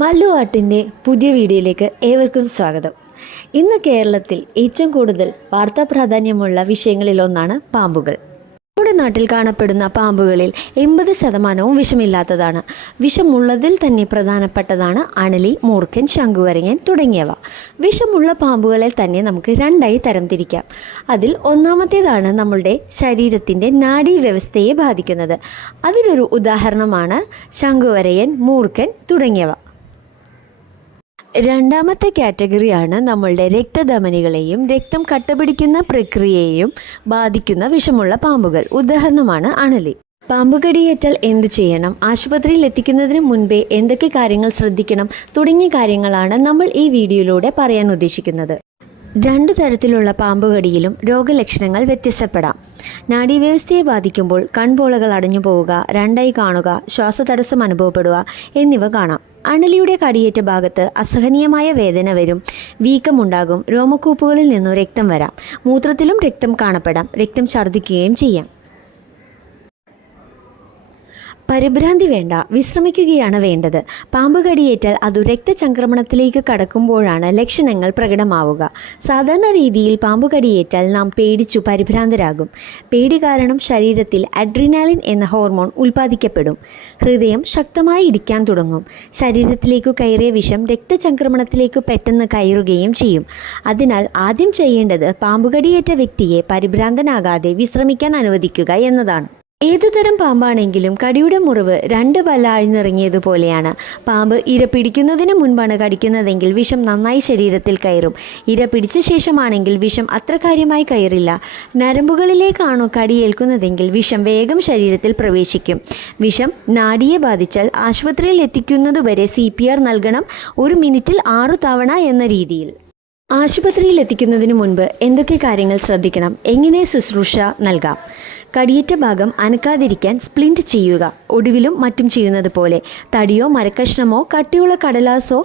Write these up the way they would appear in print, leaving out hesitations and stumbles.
മല്ലു ആർട്ടിൻ്റെ പുതിയ വീഡിയോയിലേക്ക് ഏവർക്കും സ്വാഗതം. ഇന്ന് കേരളത്തിൽ ഏറ്റവും കൂടുതൽ വാർത്താ പ്രാധാന്യമുള്ള വിഷയങ്ങളിലൊന്നാണ് പാമ്പുകൾ. നമ്മുടെ നാട്ടിൽ കാണപ്പെടുന്ന പാമ്പുകളിൽ 80% വിഷമില്ലാത്തതാണ്. വിഷമുള്ളതിൽ തന്നെ പ്രധാനപ്പെട്ടതാണ് അണലി, മൂർഖൻ, ശംഖുവരയൻ തുടങ്ങിയവ. വിഷമുള്ള പാമ്പുകളെ തന്നെ നമുക്ക് രണ്ടായി തരംതിരിക്കാം. അതിൽ ഒന്നാമത്തേതാണ് നമ്മളുടെ ശരീരത്തിൻ്റെ നാഡീവ്യവസ്ഥയെ ബാധിക്കുന്നത്. അതിനൊരു ഉദാഹരണമാണ് ശംഖുവരയൻ, മൂർഖൻ തുടങ്ങിയവ. രണ്ടാമത്തെ കാറ്റഗറിയാണ് നമ്മളുടെ രക്തധമനികളെയും രക്തം കട്ടപിടിക്കുന്ന പ്രക്രിയയെയും ബാധിക്കുന്ന വിഷമുള്ള പാമ്പുകൾ. ഉദാഹരണമാണ് അണലി. പാമ്പുകടിയേറ്റാൽ എന്ത് ചെയ്യണം, ആശുപത്രിയിൽ എത്തിക്കുന്നതിന് മുൻപേ എന്തൊക്കെ കാര്യങ്ങൾ ശ്രദ്ധിക്കണം തുടങ്ങിയ കാര്യങ്ങളാണ് നമ്മൾ ഈ വീഡിയോയിലൂടെ പറയാൻ ഉദ്ദേശിക്കുന്നത്. രണ്ട് തരത്തിലുള്ള പാമ്പുകടിയിലും രോഗലക്ഷണങ്ങൾ വ്യത്യസ്തപ്പെടാം. നാഡീവ്യവസ്ഥയെ ബാധിക്കുമ്പോൾ കൺപോളകൾ അടഞ്ഞു പോവുക, രണ്ടായി കാണുക, ശ്വാസതടസ്സം അനുഭവപ്പെടുക എന്നിവ കാണാം. അണലിയുടെ കടിയേറ്റ ഭാഗത്ത് അസഹനീയമായ വേദന വരും, വീക്കമുണ്ടാകും, രോമക്കൂപ്പുകളിൽ നിന്നും രക്തം വരാം, മൂത്രത്തിലും രക്തം കാണപ്പെടാം, രക്തം ഛർദ്ദിക്കുകയും ചെയ്യാം. പരിഭ്രാന്തി വേണ്ട, വിശ്രമിക്കുകയാണ് വേണ്ടത്. പാമ്പ് കടിയേറ്റാൽ അതു രക്തചംക്രമണത്തിലേക്ക് കടക്കുമ്പോഴാണ് ലക്ഷണങ്ങൾ പ്രകടമാവുക. സാധാരണ രീതിയിൽ പാമ്പ് കടിയേറ്റാൽ നാം പേടിച്ചു പരിഭ്രാന്തരാകും. പേടി കാരണം ശരീരത്തിൽ അഡ്രിനാലിൻ എന്ന ഹോർമോൺ ഉൽപ്പാദിക്കപ്പെടും. ഹൃദയം ശക്തമായി ഇടിക്കാൻ തുടങ്ങും. ശരീരത്തിലേക്കു കയറിയ വിഷം രക്തചംക്രമണത്തിലേക്ക് പെട്ടെന്ന് കയറുകയും ചെയ്യും. അതിനാൽ ആദ്യം ചെയ്യേണ്ടത് പാമ്പ് കടിയേറ്റ വ്യക്തിയെ പരിഭ്രാന്തനാകാതെ വിശ്രമിക്കാൻ അനുവദിക്കുക എന്നതാണ്. ഏതുതരം പാമ്പാണെങ്കിലും കടിയുടെ മുറിവ് രണ്ട് പല്ല ആഴ്ന്നിറങ്ങിയതുപോലെയാണ്. പാമ്പ് ഇര പിടിക്കുന്നതിന് മുൻപാണ് കടിക്കുന്നതെങ്കിൽ വിഷം നന്നായി ശരീരത്തിൽ കയറും. ഇര പിടിച്ച ശേഷമാണെങ്കിൽ വിഷം അത്ര കാര്യമായി കയറില്ല. നരമ്പുകളിലേക്കാണോ കടിയേൽക്കുന്നതെങ്കിൽ വിഷം വേഗം ശരീരത്തിൽ പ്രവേശിക്കും. വിഷം നാഡിയെ ബാധിച്ചാൽ ആശുപത്രിയിൽ എത്തിക്കുന്നതുവരെ CPR നൽകണം, 1 മിനിറ്റിൽ 6 തവണ എന്ന രീതിയിൽ. ആശുപത്രിയിൽ എത്തിക്കുന്നതിന് മുൻപ് എന്തൊക്കെ കാര്യങ്ങൾ ശ്രദ്ധിക്കണം, എങ്ങനെ ശുശ്രൂഷ നൽകാം? കടിയേറ്റ ഭാഗം അനക്കാതിരിക്കാൻ സ്പ്ലിൻറ്റ് ചെയ്യുക, ഒടുവിലും മറ്റും ചെയ്യുന്നത് പോലെ. തടിയോ മരക്കഷ്ണമോ കട്ടിയുള്ള കടലാസോ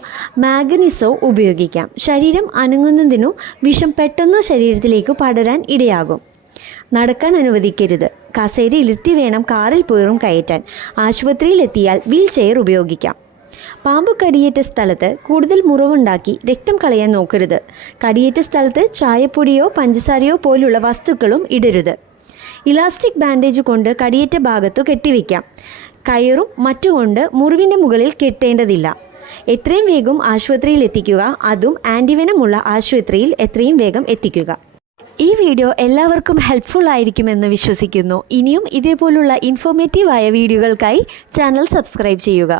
മാഗ്നീസോ ഉപയോഗിക്കാം. ശരീരം അനങ്ങുന്നതിനു വിഷം പെട്ടെന്ന് ശരീരത്തിലേക്ക് പടരാൻ ഇടയാകും. നടക്കാൻ അനുവദിക്കരുത്. കസേരയിലിരുത്തി വേണം കാറിൽ പോയും കയറ്റാൻ. ആശുപത്രിയിൽ എത്തിയാൽ വീൽ ചെയർ ഉപയോഗിക്കാം. പാമ്പ് കടിയേറ്റ സ്ഥലത്ത് കൂടുതൽ മുറിവുണ്ടാക്കി രക്തം കളയാൻ നോക്കരുത്. കടിയേറ്റ സ്ഥലത്ത് ചായപ്പൊടിയോ പഞ്ചസാരയോ പോലുള്ള വസ്തുക്കളും ഇടരുത്. ഇലാസ്റ്റിക് ബാൻഡേജ് കൊണ്ട് കടിയേറ്റ ഭാഗത്തു കെട്ടിവെക്കാം. കയറും മറ്റുകൊണ്ട് മുറിവിൻ്റെ മുകളിൽ കെട്ടേണ്ടതില്ല. എത്രയും വേഗം ആശുപത്രിയിൽ എത്തിക്കുക, അതും ആൻറ്റിവെനമുള്ള ആശുപത്രിയിൽ എത്രയും വേഗം എത്തിക്കുക. ഈ വീഡിയോ എല്ലാവർക്കും ഹെൽപ്ഫുൾ ആയിരിക്കുമെന്ന് വിശ്വസിക്കുന്നു. ഇനിയും ഇതേപോലുള്ള ഇൻഫോർമേറ്റീവായ വീഡിയോകൾക്കായി ചാനൽ സബ്സ്ക്രൈബ് ചെയ്യുക.